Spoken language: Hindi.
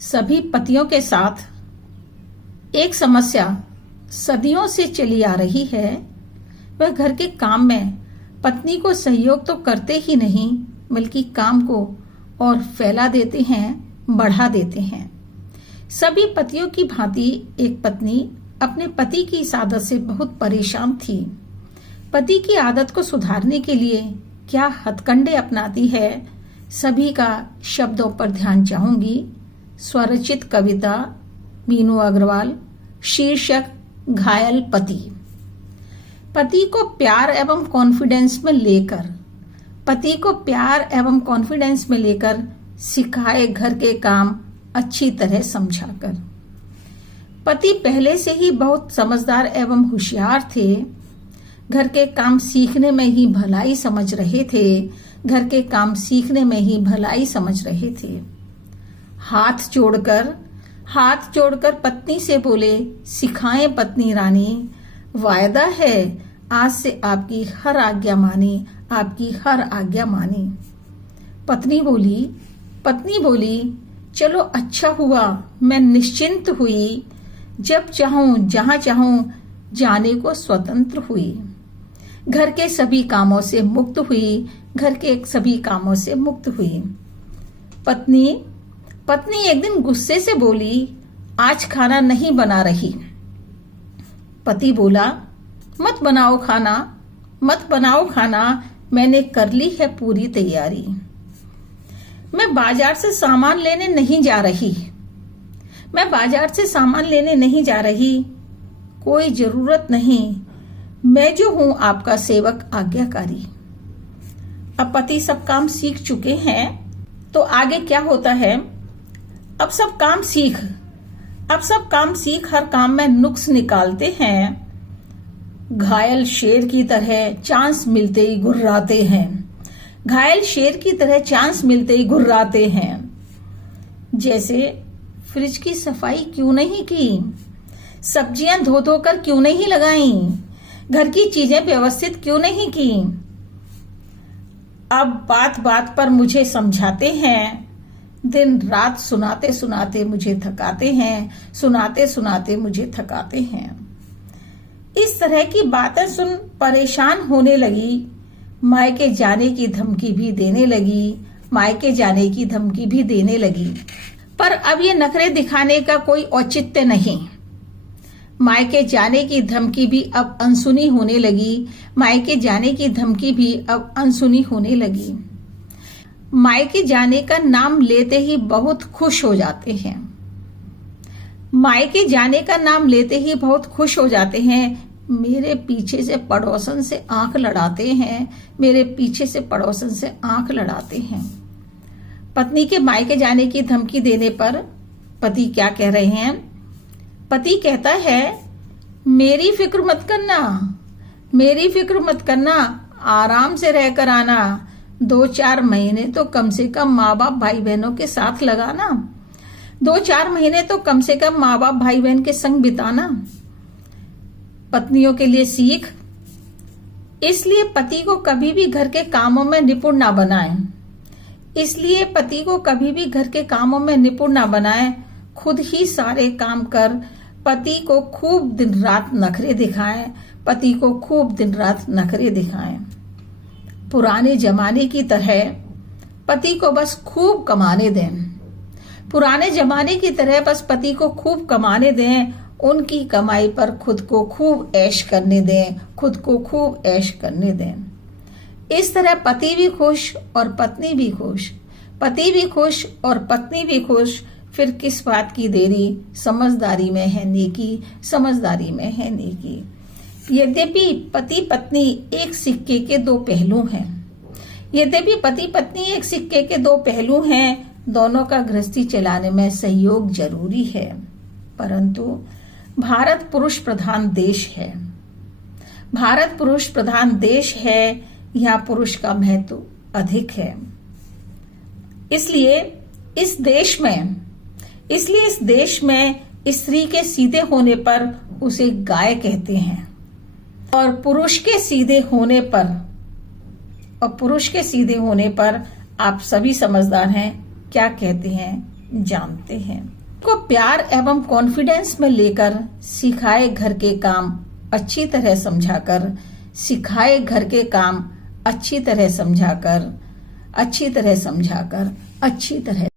सभी पतियों के साथ एक समस्या सदियों से चली आ रही है। वह घर के काम में पत्नी को सहयोग तो करते ही नहीं बल्कि काम को और फैला देते हैं, बढ़ा देते हैं। सभी पतियों की भांति एक पत्नी अपने पति की इस आदत से बहुत परेशान थी। पति की आदत को सुधारने के लिए क्या हथकंडे अपनाती है, सभी का शब्दों पर ध्यान चाहूंगी। स्वरचित कविता मीनू अग्रवाल, शीर्षक घायल पति। पति को प्यार एवं कॉन्फिडेंस में लेकर सिखाए घर के काम अच्छी तरह समझाकर। पति पहले से ही बहुत समझदार एवं होशियार थे। घर के काम सीखने में ही भलाई समझ रहे थे। हाथ जोड़कर पत्नी से बोले, सिखाएं पत्नी रानी, वायदा है आज से आपकी हर आज्ञा मानी। पत्नी बोली, चलो अच्छा हुआ, मैं निश्चिंत हुई। जब चाहूं जहां चाहूं जाने को स्वतंत्र हुई। घर के सभी कामों से मुक्त हुई। पत्नी एक दिन गुस्से से बोली, आज खाना नहीं बना रही। पति बोला, मत बनाओ खाना, मैंने कर ली है पूरी तैयारी। मैं बाजार से सामान लेने नहीं जा रही। कोई जरूरत नहीं, मैं जो हूं आपका सेवक आज्ञाकारी। अब पति सब काम सीख चुके हैं तो आगे क्या होता है? अब सब काम सीख हर काम में नुक्स निकालते हैं। घायल शेर की तरह चांस मिलते ही गुर्राते हैं। जैसे फ्रिज की सफाई क्यों नहीं की, सब्जियां धो कर क्यों नहीं लगाई, घर की चीजें व्यवस्थित क्यों नहीं की। अब बात बात पर मुझे समझाते हैं। दिन रात सुनाते सुनाते मुझे थकाते हैं। इस तरह की बातें सुन परेशान होने लगी। मायके जाने की धमकी भी देने लगी। पर अब ये नखरे दिखाने का कोई औचित्य नहीं। मायके जाने की धमकी भी अब अनसुनी होने लगी। मायके जाने का नाम लेते ही बहुत खुश हो जाते हैं। मेरे पीछे से पड़ोसन से आंख लड़ाते हैं। पत्नी के मायके जाने की धमकी देने पर पति क्या कह रहे हैं? पति कहता है, मेरी फिक्र मत करना, आराम से रहकर आना। 2-4 महीने तो कम से कम माँ बाप भाई बहनों के साथ लगाना। 2-4 महीने तो कम से कम माँ बाप भाई बहन के संग बिताना। पत्नियों के लिए सीख, इसलिए पति को कभी भी घर के कामों में निपुण ना बनाएं। खुद ही सारे काम कर पति को खूब दिन रात नखरे दिखाएं। पुराने जमाने की तरह पति को बस खूब कमाने दें। उनकी कमाई पर खुद को खूब ऐश करने दें। इस तरह पति भी खुश और पत्नी भी खुश। फिर किस बात की देरी, समझदारी में है नेकी। यद्यपि पति पत्नी एक सिक्के के दो पहलू हैं। दोनों का गृहस्थी चलाने में सहयोग जरूरी है, परंतु भारत पुरुष प्रधान देश है। यहाँ पुरुष का महत्व अधिक है। इसलिए इस देश में स्त्री के सीधे होने पर उसे गाय कहते हैं, और पुरुष के सीधे होने पर आप सभी समझदार हैं, क्या कहते हैं? जानते हैं। को प्यार एवं कॉन्फिडेंस में लेकर सिखाए घर के काम अच्छी तरह समझाकर, सिखाए घर के काम अच्छी तरह समझाकर, अच्छी तरह समझाकर, अच्छी तरह